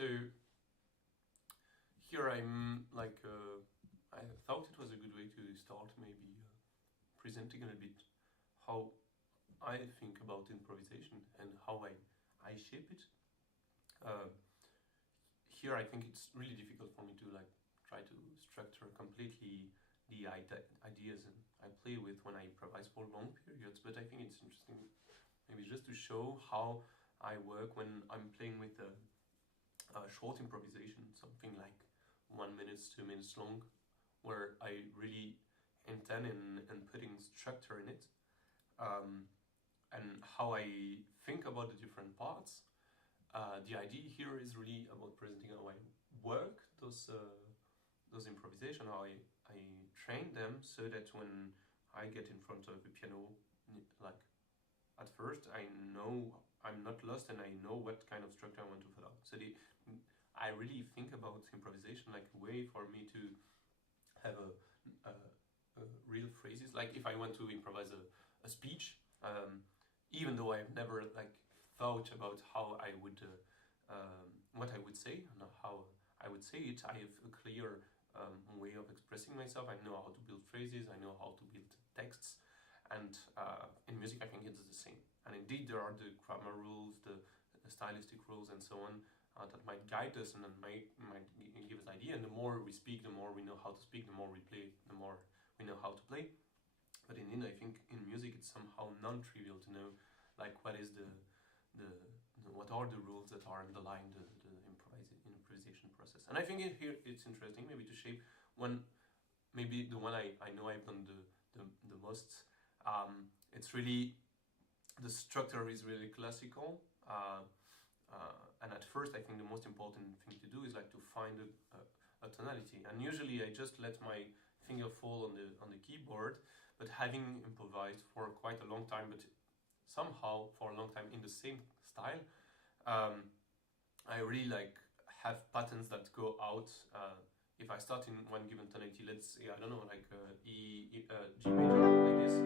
So here I'm like, I thought it was a good way to start maybe presenting a little bit how I think about improvisation and how I shape it. Here I think it's really difficult for me to like try to structure completely the ideas and I play with when I improvise for long periods, but I think it's interesting maybe just to show how I work when I'm playing with a short improvisation, something like 1 minute, 2 minutes long, where I really intend in putting structure in it, and how I think about the different parts. The idea here is really about presenting how I work those improvisation, how I train them so that when I get in front of the piano, like at first I know I'm not lost and I know what kind of structure I want to follow. So I really think about improvisation like a way for me to have a real phrases. Like if I want to improvise a speech, even though I've never like thought about how I would what I would say and how I would say it, I have a clear way of expressing myself. I know how to build phrases, I know how to build texts, and in music I think it's the same. And indeed there are the grammar rules, the stylistic rules and so on that might guide us and might give us idea, and the more we speak, the more we know how to speak, the more we play, the more we know how to play. But indeed I think in music it's somehow non-trivial to know like what is what are the rules that are underlying the improvisation process. And I think here it's interesting maybe to shape one, maybe the one I know I've done the most. It's really, the structure is really classical, and at first I think the most important thing to do is like to find a tonality, and usually I just let my finger fall on the keyboard, but having improvised for quite a long time, but somehow for a long time in the same style, I really like have patterns that go out. If I start in one given tonality, let's say, I don't know, like G major, like this,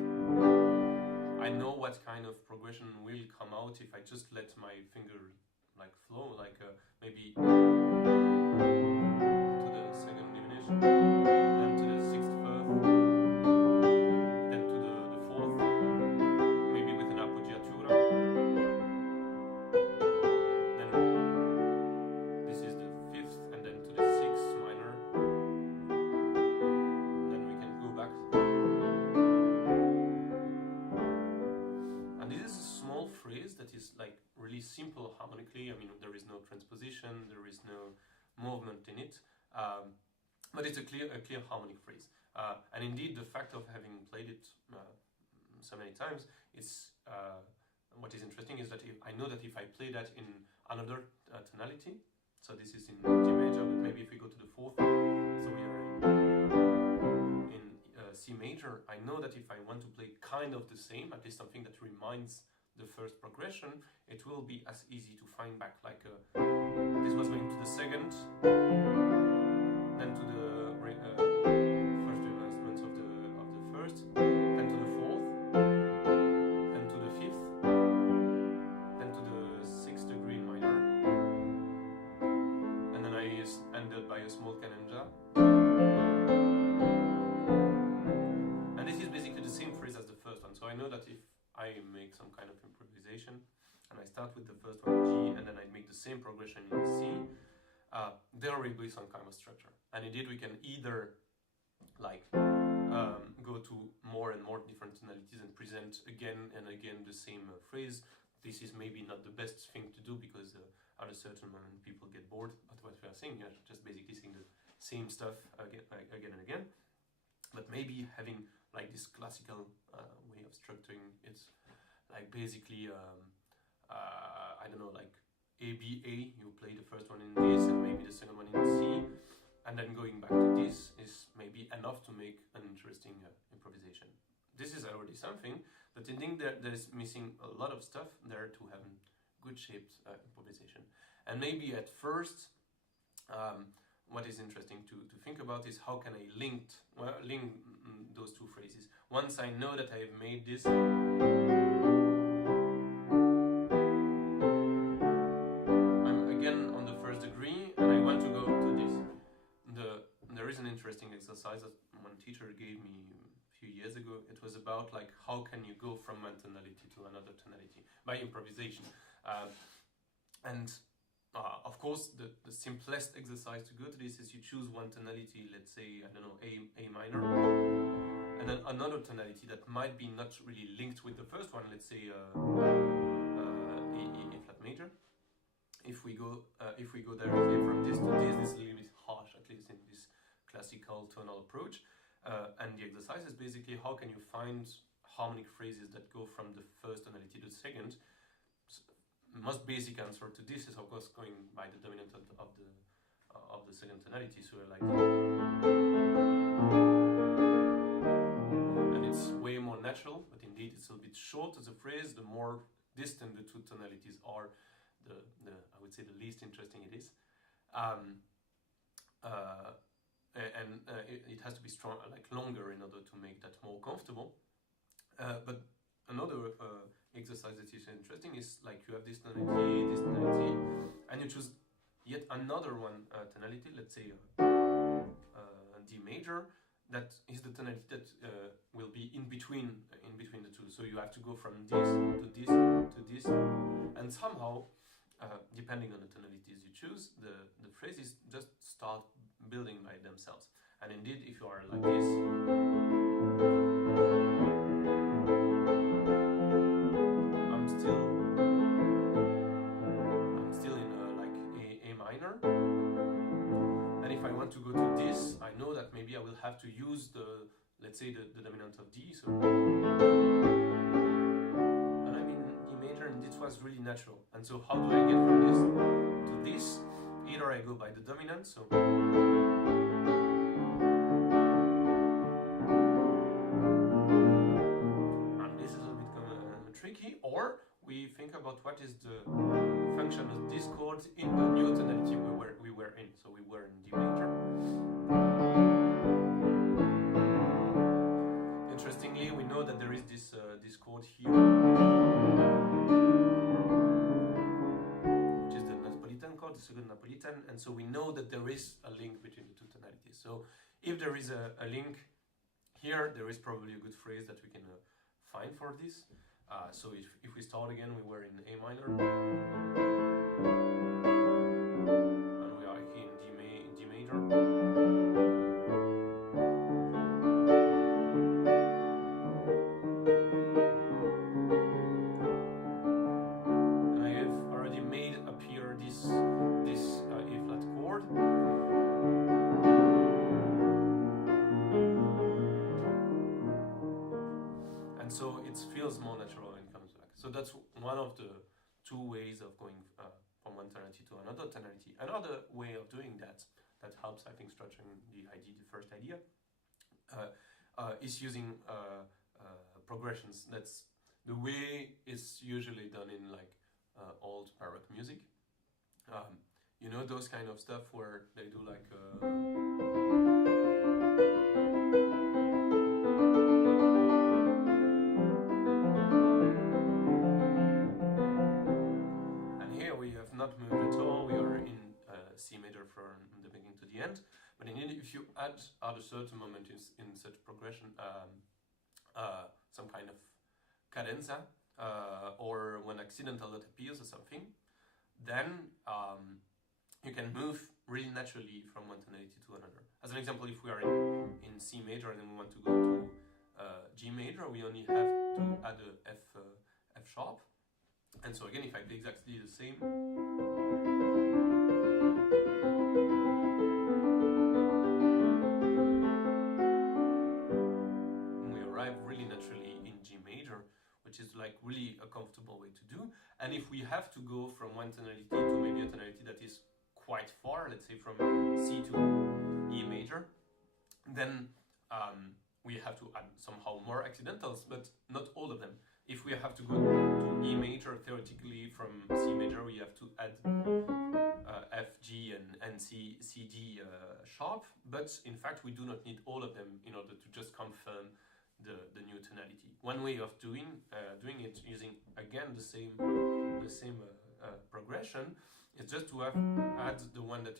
I know what kind of progression will come out if I just let my finger like flow, like maybe to the second diminution, then to the sixth fourth, then to the fourth, maybe with an appoggiatura, then this is the fifth, and then to the sixth minor, then we can go back. And this is a small phrase that is like really simple harmonically. I mean, there is no transposition, there is no movement in it, but it's a clear harmonic phrase. And indeed, the fact of having played it so many times, it's what is interesting is that I know that if I play that in another tonality, so this is in G major, but maybe if we go to the fourth, so we are in C major, I know that if I want to play kind of the same, at least something that reminds the first progression, it will be as easy to find back. Like this was going to the second, then to the first advancement of the first, then to the fourth, then to the fifth, then to the sixth degree in minor, and then I ended by a small canonja. And this is basically the same phrase as the first one. So I know that if I make some kind of improvisation and I start with the first one G and then I make the same progression in C, there will be some kind of structure. And indeed we can either like go to more and more different tonalities and present again and again the same phrase. This is maybe not the best thing to do because at a certain moment people get bored. But what we are saying here, just basically saying the same stuff again and again. But maybe having like this classical way of structuring, it's like basically I don't know, like ABA, you play the first one in this and maybe the second one in C, and then going back to this is maybe enough to make an interesting improvisation. This is already something, but I think there's missing a lot of stuff there to have a good shaped improvisation. And maybe at first what is interesting to think about is how can I link those two phrases. Once I know that I have made this, I'm again on the first degree, years ago, it was about like how can you go from one tonality to another tonality by improvisation. And of course, the simplest exercise to go to this is you choose one tonality, let's say, I don't know, A minor, and then another tonality that might be not really linked with the first one, let's say A flat major. If we go directly from this to this is a little bit harsh, at least in this classical tonal approach. And the exercise is basically how can you find harmonic phrases that go from the first tonality to the second. Most basic answer to this is of course going by the dominant of the second tonality. So like, and it's way more natural, but indeed it's a bit short as a phrase. The more distant the two tonalities are, the I would say the least interesting it is. It has to be strong, like longer, in order to make that more comfortable. But another exercise that is interesting is like you have this tonality, and you choose yet another one tonality, let's say D major. That is the tonality that will be in between the two. So you have to go from this to this to this, and somehow, depending on the tonalities you choose, the phrases just start building by themselves. And indeed, if you are like this, I'm still in like A minor. And if I want to go to this, I know that maybe I will have to use let's say the dominant of D. So, and I'm in D major, and this was really natural. And so how do I get from this to this? Either I go by the dominant, so and this is a little bit tricky, or we think about what is the function of this chord in the new tonality we were in. So we were in D major. Interestingly, we know that there is this chord here, which is the Napolitan chord, the second Napolitan, and so we know that there is a link between the two tonalities. So if there is a link here, there is probably a good phrase that we can find for this. So if we start again, we were in A minor, and we are here in D major. And I have already made appear this A flat chord. And so it feels more natural when it comes back. So that's one of the two ways of going from one tonality to another tonality. Another way of doing that helps, I think, structuring the first idea, is using progressions. That's the way it's usually done in like old Baroque music. You know, those kind of stuff where they do like not moved at all. We are in C major from the beginning to the end. But indeed, if you add at a certain moment in such progression some kind of cadenza or one accidental that appears or something, then you can move really naturally from one tonality to another. As an example, if we are in C major and then we want to go to G major, we only have to add a F sharp. And so again, if I play exactly the same, we arrive really naturally in G major, which is like really a comfortable way to do. And if we have to go from one tonality to maybe a tonality that is quite far, let's say from C to E major, then we have to add somehow more accidentals, but not all of them. If we have to go to E major, theoretically from C major we have to add F, G and C, D sharp, but in fact we do not need all of them in order to just confirm the new tonality. One way of doing it using again the same progression is just to add the one that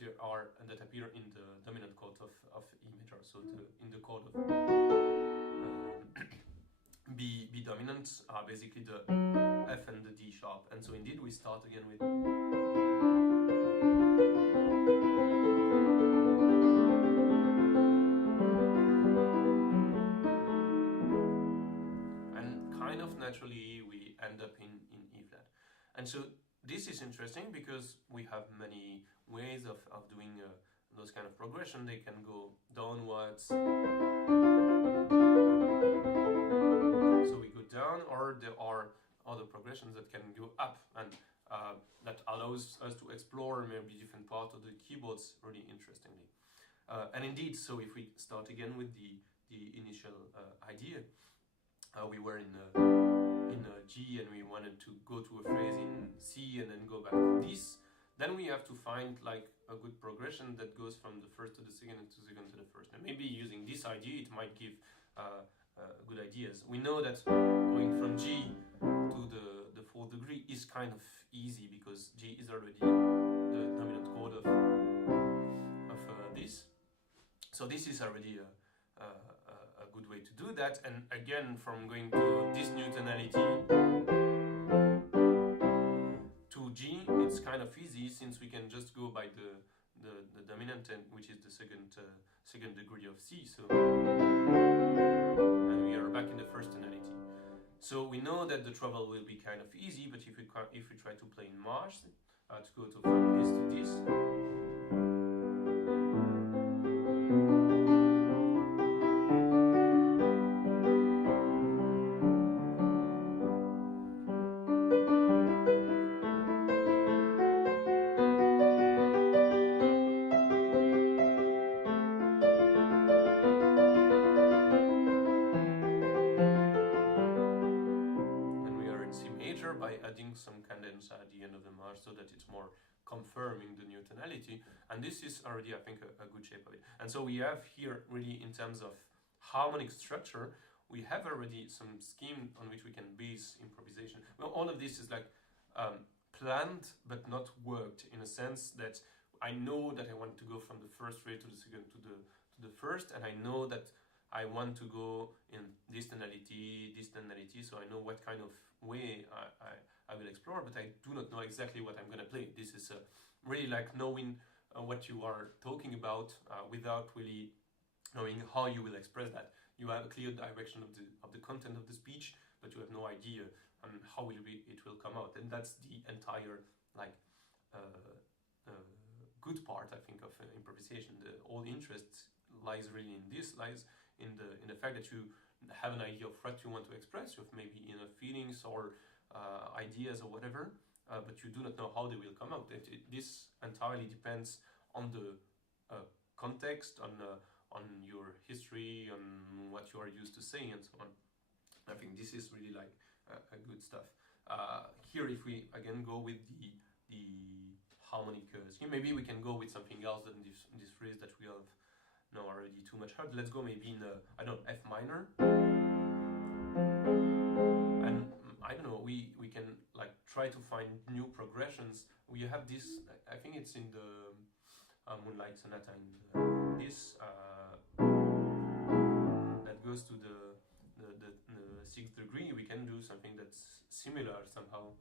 appear in the dominant chord of E major, so in the chord of B dominant are basically the F and the D sharp. And so indeed we start again with kind of naturally we end up in E flat. And so this is interesting because we have many ways of doing those kind of progression. They can go downwards, so we go down, or there are other progressions that can go up, and that allows us to explore maybe different parts of the keyboards really interestingly. And indeed, so if we start again with the initial idea, we were in G and we wanted to go to a phrase in C and then go back to this, then we have to find like a good progression that goes from the first to the second and to the second to the first. And maybe using this idea, it might give good ideas. We know that going from G to the fourth degree is kind of easy because G is already the dominant chord of this. So this is already a good way to do that. And again, from going to this new tonality to G, it's kind of easy since we can just go by the dominant, which is the second degree of C. So, and we are back in the first tonality. So we know that the treble will be kind of easy, but if we try to play in march, to go from this to this. By adding some cadence at the end of the march so that it's more confirming the new tonality, and this is already, I think, a good shape of it. And so we have here really, in terms of harmonic structure, we have already some scheme on which we can base improvisation. Well, all of this is like planned but not worked, in a sense that I know that I want to go from the first phrase to the second to the first, and I know that I want to go in this tonality, so I know what kind of way I will explore, but I do not know exactly what I'm going to play. This is really like knowing what you are talking about without really knowing how you will express that. You have a clear direction of the content of the speech, but you have no idea how it will come out. And that's the entire like good part, I think, of improvisation. The whole interest lies really in this, lies in the fact that you have an idea of what you want to express. You have maybe inner feelings or ideas or whatever, but you do not know how they will come out. This entirely depends on the context, on your history, on what you are used to saying, and so on. I think this is really like a good stuff. Here, if we again go with the harmonic scheme, maybe we can go with something else than this phrase that we have now already too much heard. Let's go maybe in I don't know, F minor, and I don't know, we can like try to find new progressions. We have this, I think it's in the Moonlight Sonata, in this that goes to the sixth degree. We can do something that's similar somehow.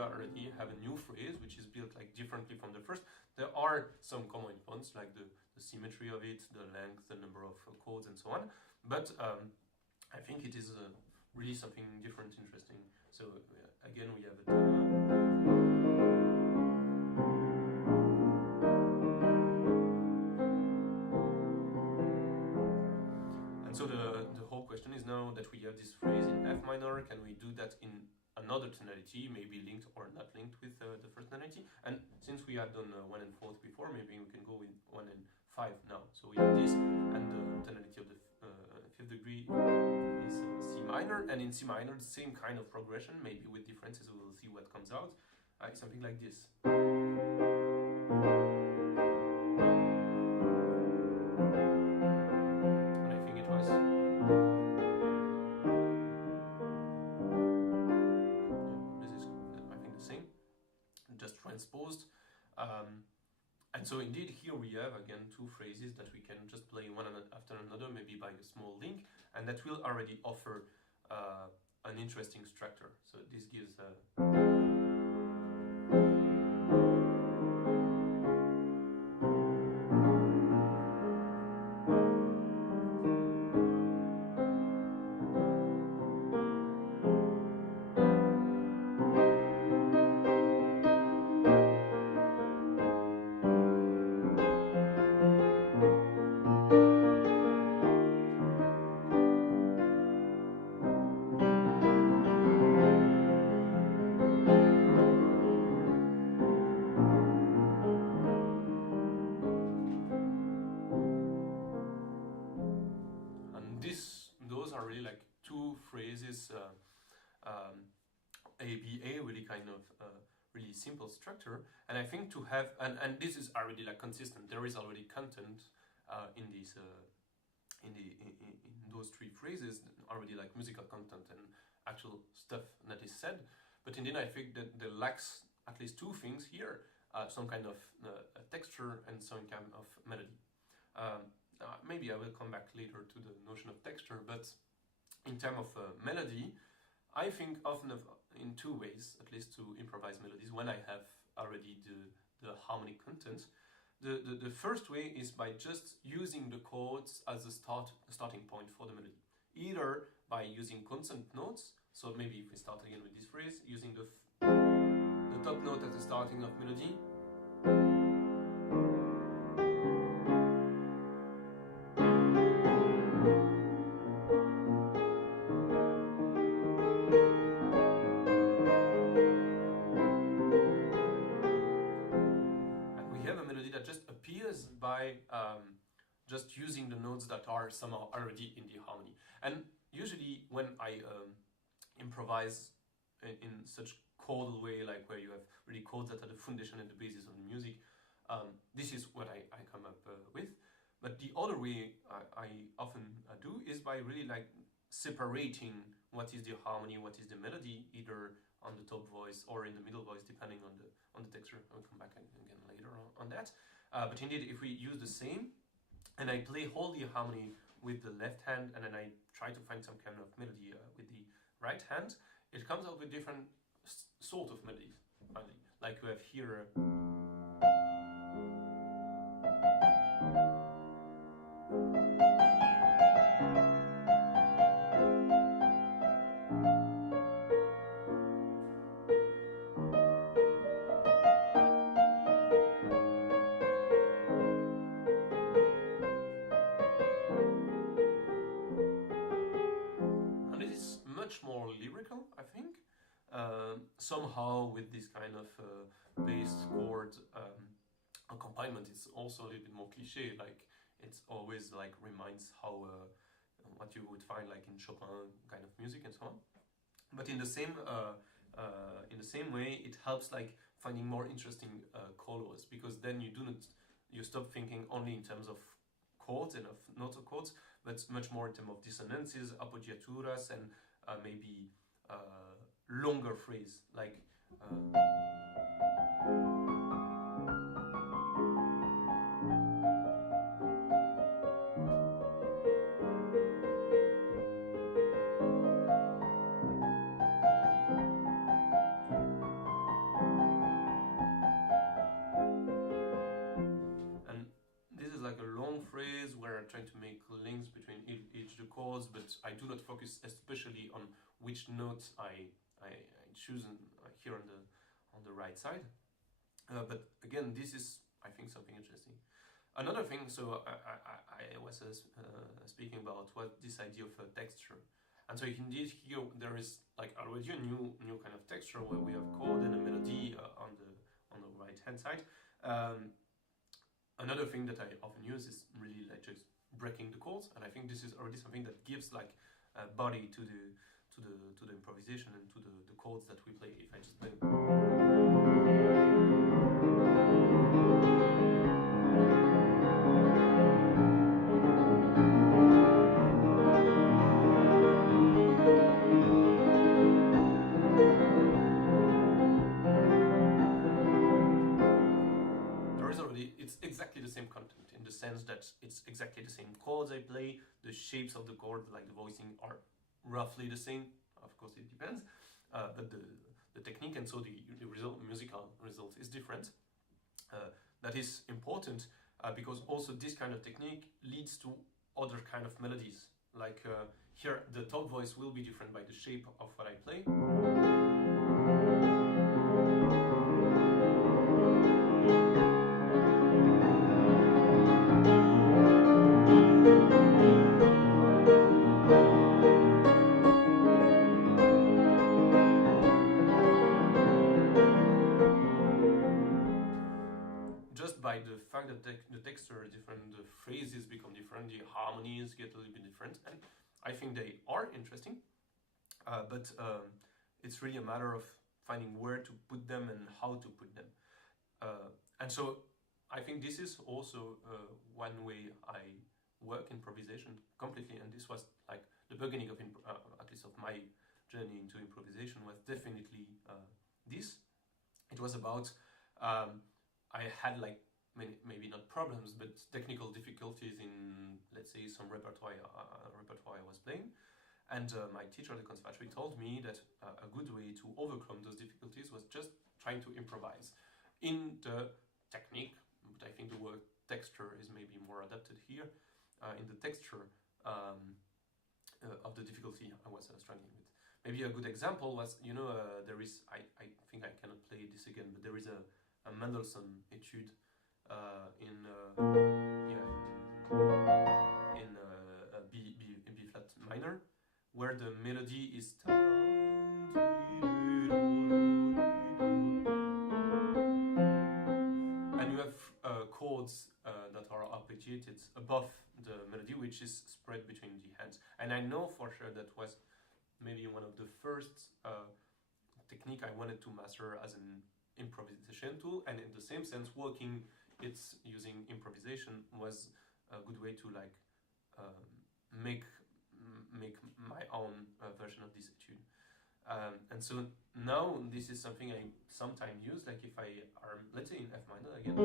Already have a new phrase which is built like differently from the first. There are some common points like the symmetry of it, the length, the number of chords, and so on, but I think it is really something different, interesting. So again, we have it. And so the whole question is now that we have this phrase in F minor, can we do that in another tonality, maybe linked or not linked with the first tonality? And since we had done 1 and 4th before, maybe we can go with 1 and 5 now. So we have this, and the tonality of the fifth degree is C minor, and in C minor, the same kind of progression, maybe with differences. We will see what comes out. Something like this. And so indeed here we have again two phrases that we can just play one after another, maybe by a small link, and that will already offer an interesting structure. So this gives those are really like two phrases, A, B, A, really kind of really simple structure. And I think to have, and this is already like consistent, there is already content in these, in those three phrases, already like musical content and actual stuff that is said. But indeed, I think that there lacks at least two things here, some kind of texture and some kind of melody. Maybe I will come back later to the notion of texture, but in terms of melody, I think often in two ways, at least to improvise melodies, when I have already the harmonic content. The first way is by just using the chords as a starting point for the melody. Either by using consonant notes, so maybe if we start again with this phrase, using the top note at the starting of melody, by just using the notes that are somehow already in the harmony. And usually when I improvise in such chordal way, like where you have really chords that are the foundation and the basis of the music, this is what I come up with. But the other way I often do is by really like separating what is the harmony, what is the melody, either on the top voice or in the middle voice, depending on the texture. I'll come back again later on that. But indeed, if we use the same, and I play whole the harmony with the left hand, and then I try to find some kind of melody with the right hand, it comes out with different sort of melodies, finally. Like you have here. More lyrical, I think. Somehow with this kind of bass chord accompaniment, it's also a little bit more cliche. Like it's always like reminds how what you would find like in Chopin kind of music and so on. But in the same way, it helps like finding more interesting colors, because then you stop thinking only in terms of chords and of notes of chords, but much more in terms of dissonances, appoggiaturas, and maybe longer phrase like and this is like a long phrase where I'm trying to make links between each the chords, but I do not focus especially on which notes I choose here on the right side. But again, this is, I think, something interesting. Another thing, so I was speaking about what this idea of texture. And so indeed here there is like already a new kind of texture where we have chord and a melody on the right hand side. Another thing that I often use is really like just breaking the chords, and I think this is already something that gives like body to the improvisation and to the chords that we play. If I just play. sense that it's exactly the same chords I play, the shapes of the chord, like the voicing, are roughly the same. Of course, it depends, but the technique and so the musical result is different. That is important because also this kind of technique leads to other kind of melodies. Like here, the top voice will be different by the shape of what I play. Just by the fact that the texture is different, the phrases become different, the harmonies get a little bit different, and I think they are interesting, but it's really a matter of finding where to put them and how to put them. And so I think this is also one way I work improvisation completely, and this was like the beginning of at least of my journey into improvisation was definitely this. It was about I had like maybe not problems, but technical difficulties in, let's say, some repertoire I was playing. And my teacher at the conservatory told me that a good way to overcome those difficulties was just trying to improvise in the technique, but I think the word texture is maybe more adapted here, in the texture of the difficulty I was struggling with. Maybe a good example was, there is, I think I cannot play this again, but there is a Mendelssohn etude in B flat minor, where the melody is and you have chords that are arpeggiated above the melody, which is spread between the hands. And I know for sure that was maybe one of the first technique I wanted to master as an improvisation tool, and in the same sense working it's using improvisation was a good way to like make my own version of this etude. And so now this is something I sometimes use, like if I are, let's say, in F minor again.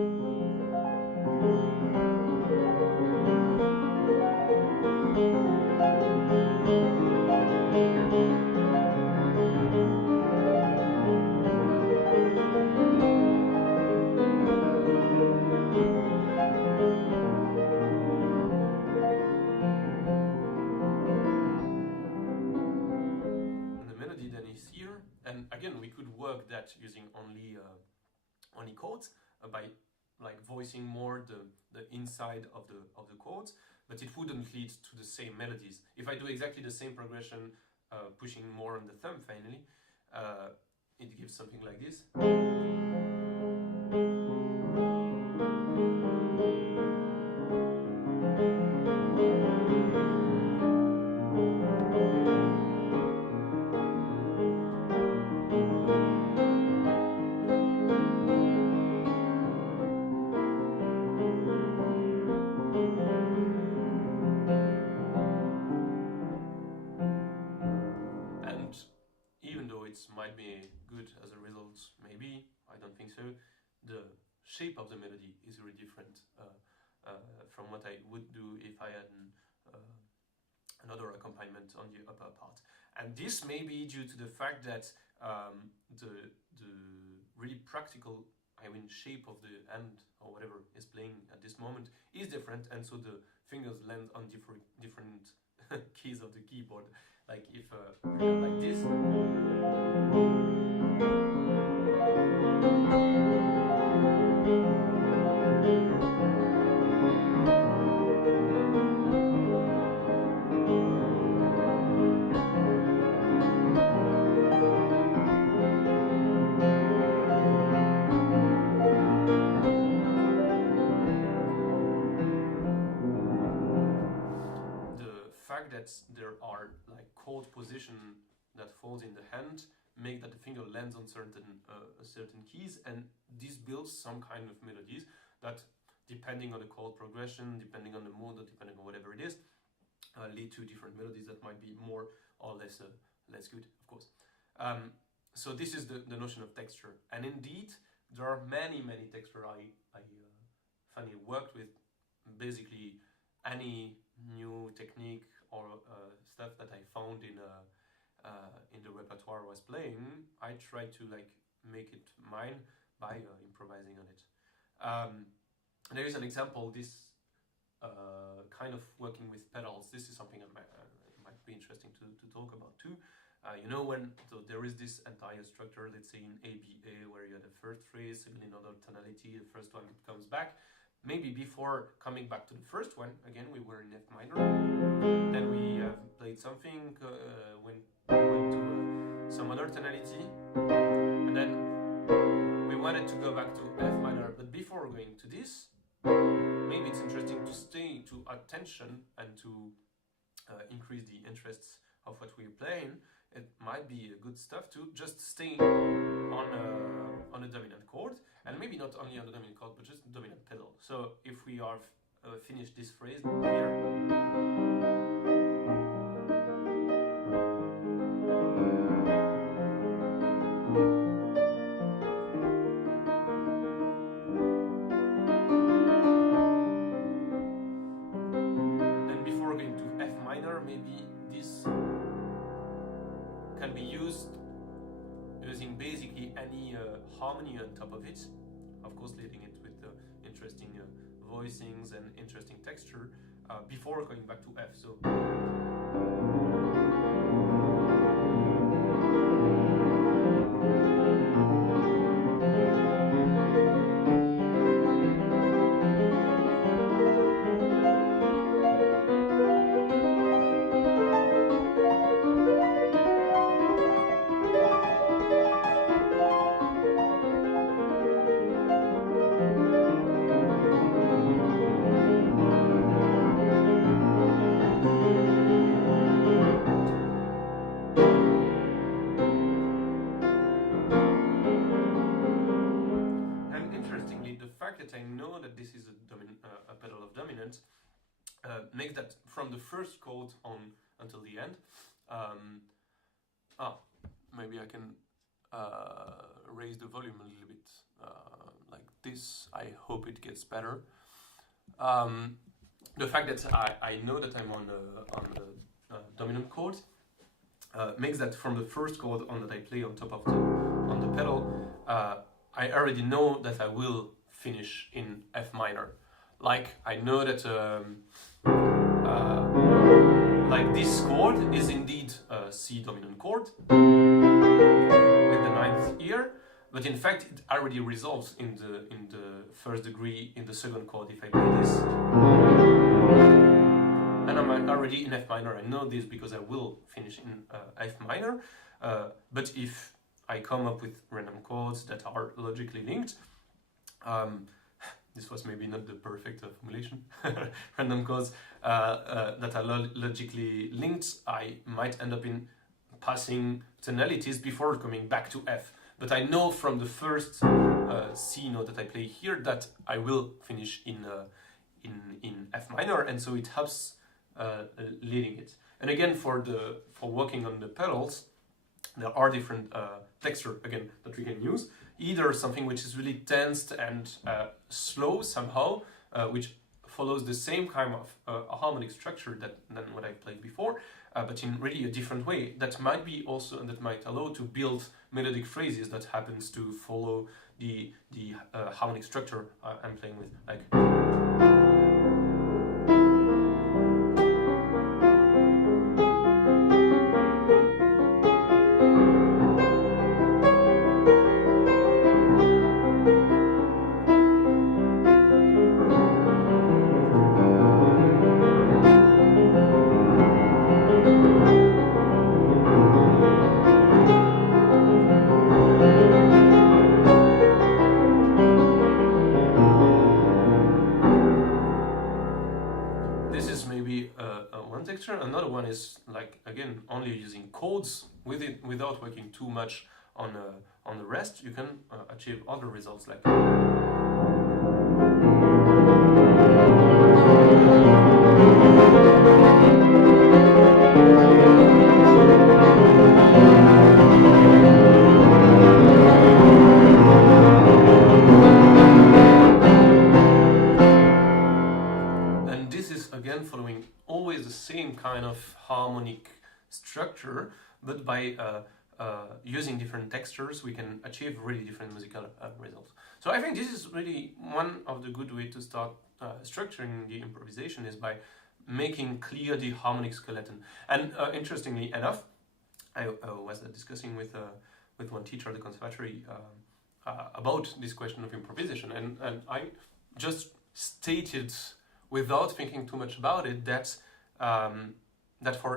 And again, we could work that using only chords by like voicing more the inside of the chords, but it wouldn't lead to the same melodies. If I do exactly the same progression, pushing more on the thumb finally, it gives something like this. Might be good as a result, maybe, I don't think so. The shape of the melody is really different from what I would do if I had another accompaniment on the upper part. And this may be due to the fact that the really practical, shape of the hand or whatever is playing at this moment is different, and so the fingers land on different keys of the keyboard. Like if like this. That there are like chord position that falls in the hand make that the finger lands on certain keys, and this builds some kind of melodies that, depending on the chord progression, depending on the mood, or depending on whatever it is, lead to different melodies that might be more or less good, of course. So this is the notion of texture, and indeed there are many texture I finally worked with basically any new technique or stuff that I found in the repertoire I was playing, I try to like make it mine by improvising on it. There is an example. This kind of working with pedals. This is something that might be interesting to talk about too. You know, when there is this entire structure, let's say in ABA, where you have the first phrase, in another tonality, the first one comes back. Maybe before coming back to the first one, again, we were in F minor. Then we have played something, went to some other tonality, and then we wanted to go back to F minor. But before going to this, maybe it's interesting to stay to attention and to increase the interests of what we're playing. It might be a good stuff to just stay on a dominant chord, and maybe not only on the dominant chord, but just the dominant pedal. So if we are finished this phrase here, then before going to F minor, maybe this can be used using basically any harmony on top of it, of course leading it with interesting voicings and interesting texture before going back to F. So I know that this is a pedal of dominant, makes that from the first chord on until the end. Maybe I can raise the volume a little bit like this. I hope it gets better. The fact that I know that I'm on the dominant chord makes that from the first chord on that I play on top of the pedal, I already know that I will finish in F minor. Like I know that like this chord is indeed a C dominant chord with the ninth ear, but in fact it already resolves in the first degree in the second chord if I play this, and I'm already in F minor. I know this because I will finish in F minor, but if I come up with random chords that are logically linked, this was maybe not the perfect formulation. Random chords that are logically linked, I might end up in passing tonalities before coming back to F. But I know from the first C note that I play here that I will finish in F minor, and so it helps leading it. And again, for working on the pedals, there are different texture again that we can use. Either something which is really tensed and slow somehow, which follows the same kind of harmonic structure than what I played before, but in really a different way. That might be also, and that might allow to build melodic phrases that happens to follow the harmonic structure I'm playing with, like. Another one is like again only using chords with it without working too much on the rest. You can achieve other results like. of harmonic structure, but by using different textures, we can achieve really different musical results. So I think this is really one of the good way to start structuring the improvisation, is by making clear the harmonic skeleton. And interestingly enough, I was discussing with one teacher at the conservatory about this question of improvisation, and I just stated, without thinking too much about it, that that for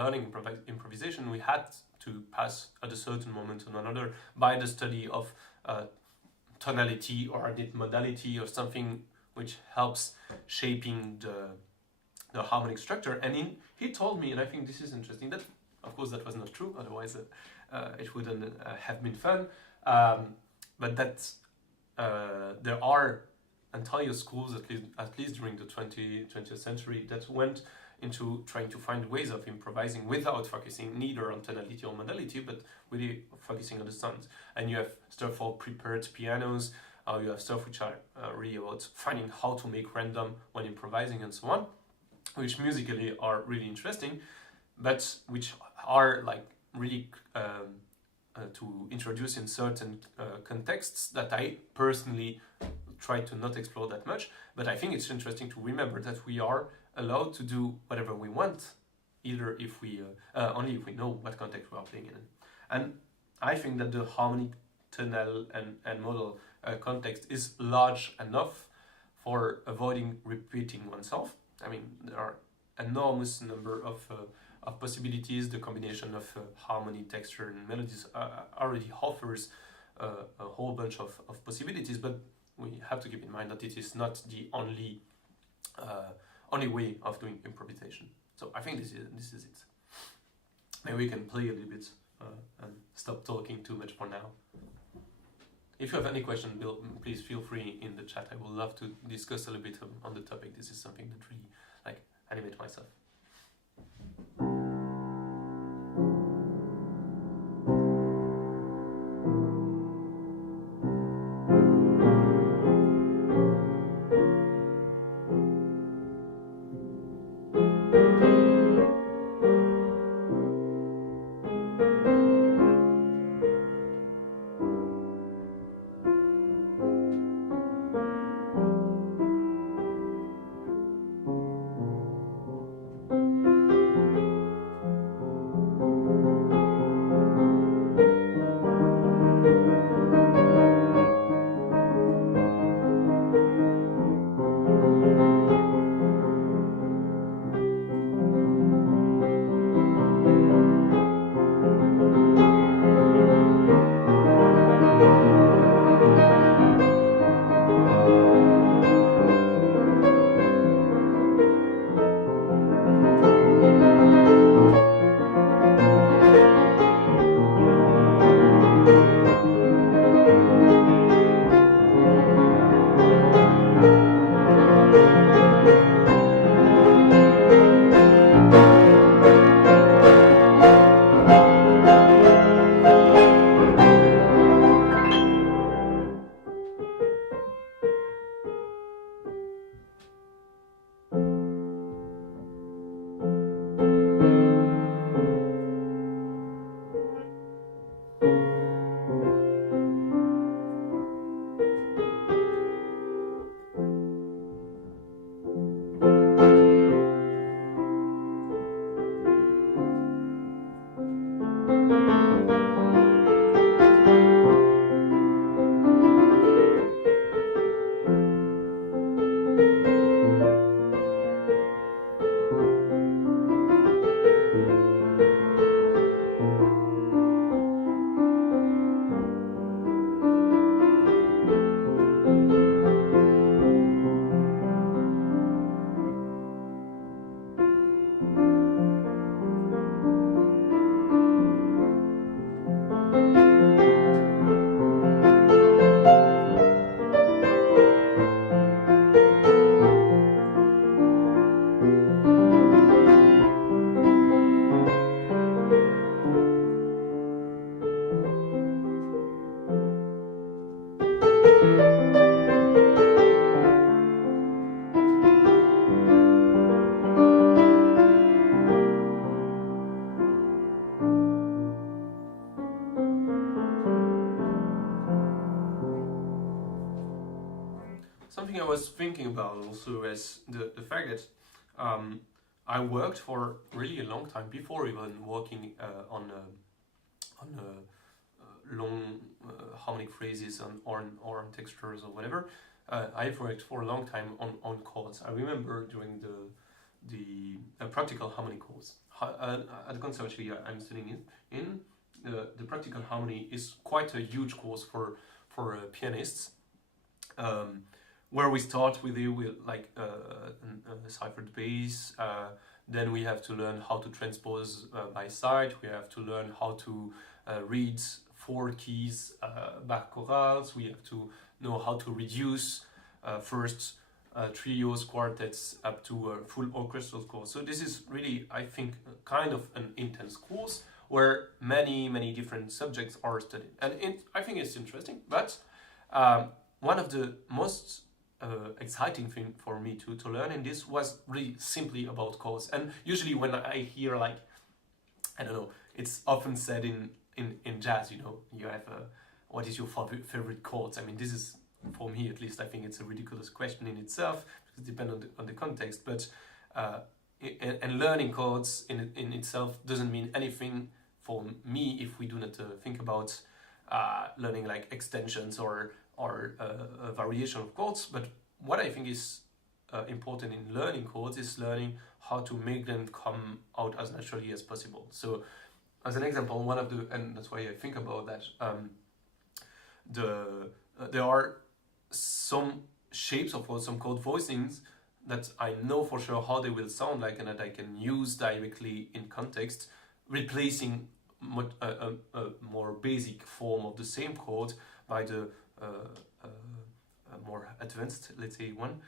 learning improvisation, we had to pass at a certain moment to another by the study of tonality or a modality or something which helps shaping the harmonic structure. And he told me, and I think this is interesting, that of course that was not true, otherwise it wouldn't have been fun, but that there are entire schools, at least during the 20th century, that went into trying to find ways of improvising without focusing neither on tonality or modality, but really focusing on the sounds. And you have stuff for prepared pianos, you have stuff which are really about finding how to make random when improvising and so on, which musically are really interesting, but which are like really to introduce in certain contexts that I personally try to not explore that much. But I think it's interesting to remember that we are allowed to do whatever we want, either if we only if we know what context we are playing in. And I think that the harmonic, tonal, and modal context is large enough for avoiding repeating oneself. I mean, there are enormous number of possibilities. The combination of harmony, texture, and melodies already offers a whole bunch of possibilities, but we have to keep in mind that it is not the only way of doing improvisation. So I think this is it. Maybe we can play a little bit and stop talking too much for now. If you have any question, please feel free in the chat. I would love to discuss a little bit on the topic. This is something that really animate myself. was thinking about also is the fact that I worked for really a long time before even working on long harmonic phrases or on textures or whatever. I've worked for a long time on chords. I remember during the practical harmony course at the conservatory I'm studying in. The practical harmony is quite a huge course for pianists, where we start with like a ciphered bass. Then we have to learn how to transpose by sight. We have to learn how to read 4 keys Bach chorales. We have to know how to reduce first trios, quartets up to a full orchestral course. So this is really, I think, kind of an intense course where many different subjects are studied, and I think it's interesting. But one of the most exciting thing for me to learn in this was really simply about chords. And usually when I hear, like, I don't know, it's often said in jazz, you know, you have what is your favorite chords? I mean, this is, for me at least, I think it's a ridiculous question in itself, because it depends on the context. But and learning chords in itself doesn't mean anything for me if we do not think about learning like extensions or a variation of chords. But what I think is important in learning chords is learning how to make them come out as naturally as possible. So as an example, one of the, and that's why I think about that, there are some shapes of chords, some chord voicings that I know for sure how they will sound like, and that I can use directly in context, replacing a more basic form of the same chord by the more advanced, let's say, one.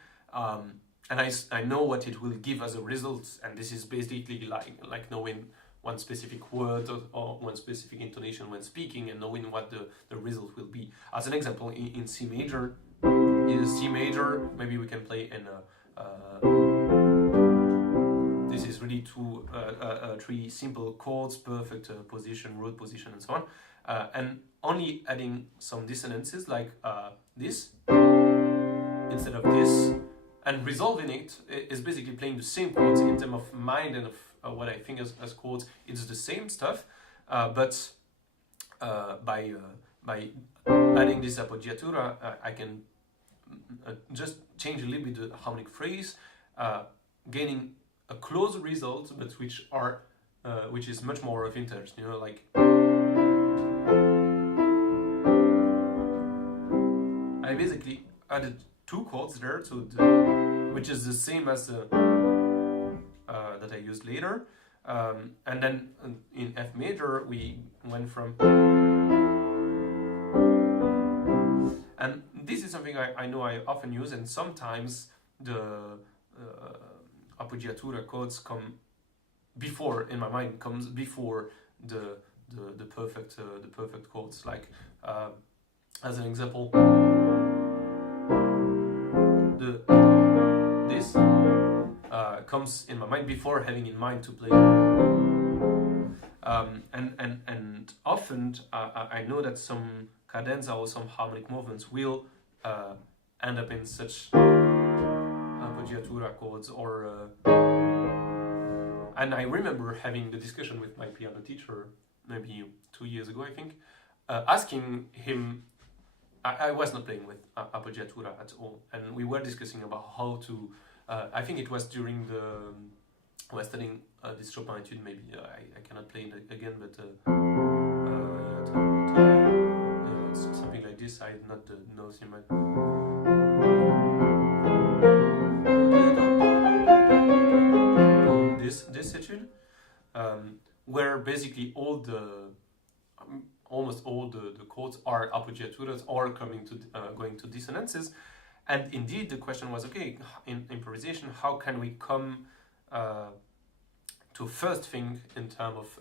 And I know what it will give as a result, and this is basically like knowing one specific word or one specific intonation when speaking, and knowing what the result will be. As an example, in C major, maybe we can play in this is really 3 simple chords, perfect position, root position, and so on, and only adding some dissonances like this instead of this, and resolving it is basically playing the same chords in terms of mind and of what I think as chords. It's the same stuff, but by adding this appoggiatura, I can just change a little bit the harmonic phrase, gaining a close result, but which is much more of interest. You know, like I basically added 2 chords there, which is the same as that I used later, and then in F major we went from, and this is something I know I often use, and sometimes the appoggiatura chords come before, in my mind, comes before the perfect chords. Like as an example, this comes in my mind before having in mind to play. And often I know that some cadenza or some harmonic movements will end up in such appoggiatura chords, or and I remember having the discussion with my piano teacher maybe 2 years ago, I think, asking him. I was not playing with appoggiatura at all, and we were discussing about how to. I think it was during I was studying this Chopin etude. Maybe I cannot play it again, but something like this. I not the notes in my. This etude, where basically almost all the chords are appoggiaturas or going to dissonances. And indeed the question was, okay, in improvisation, how can we come to first think in terms of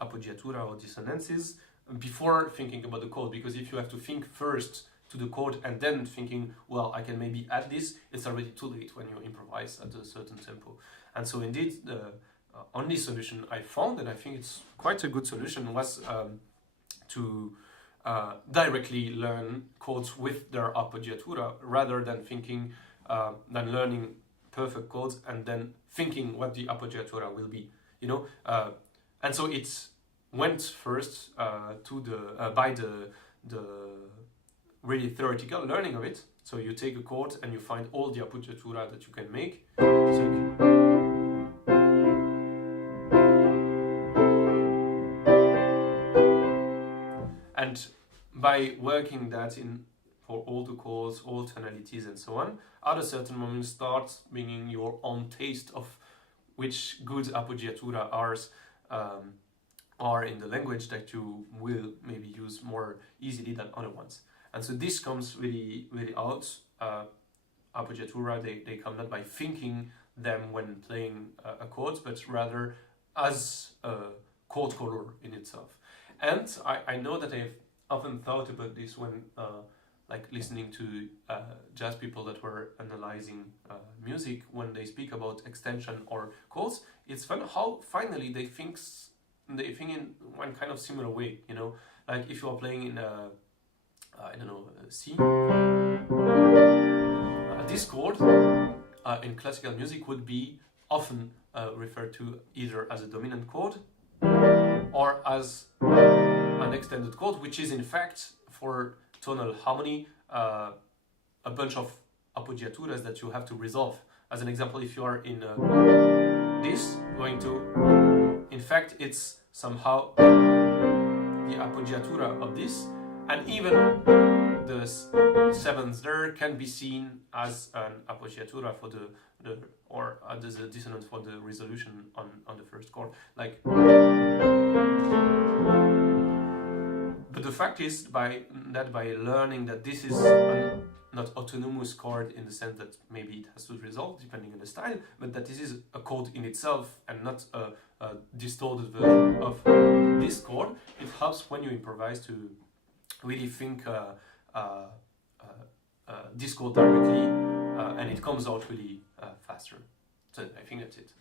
appoggiatura or dissonances before thinking about the chord? Because if you have to think first to the chord and then thinking, well, I can maybe add this, it's already too late when you improvise at a certain tempo. And so indeed the only solution I found, and I think it's quite a good solution, was to directly learn chords with their appoggiatura rather than learning perfect chords and then thinking what the appoggiatura will be, you know. And so it went first by the really theoretical learning of it. So you take a chord and you find all the appoggiatura that you can make. And by working that in for all the chords, all tonalities and so on, at a certain moment start bringing your own taste of which good appoggiatura are in the language that you will maybe use more easily than other ones. And so this comes really, really out. Appoggiatura, they come not by thinking them when playing a chord, but rather as a chord color in itself. And I know that I've often thought about this when like listening to jazz people that were analyzing music, when they speak about extension or chords. It's fun how finally they think in one kind of similar way, you know. Like if you are playing in I don't know, C, this chord in classical music would be often referred to either as a dominant chord or as an extended chord, which is in fact for tonal harmony a bunch of appoggiaturas that you have to resolve. As an example, if you are in this, going to, in fact it's somehow the appoggiatura of this, and even the seventh there can be seen as an appoggiatura for or as a dissonance for the resolution on the first chord. Like, but the fact is by learning that this is not autonomous chord in the sense that maybe it has to resolve depending on the style, but that this is a chord in itself and not a distorted version of this chord, it helps when you improvise to really think this chord directly, and it comes out really faster. So I think that's it.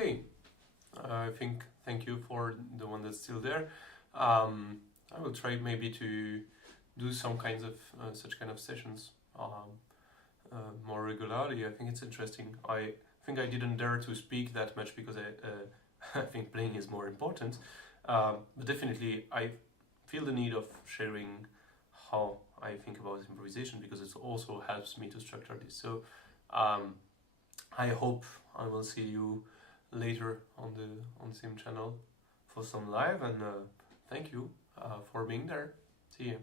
Okay, I think thank you for the one that's still there. I will try maybe to do some kinds of such kind of sessions more regularly. I think it's interesting. I think I didn't dare to speak that much because I think playing is more important. But definitely, I feel the need of sharing how I think about improvisation because it also helps me to structure this. So I hope I will see you later on the same channel for some live, and thank you for being there. See you.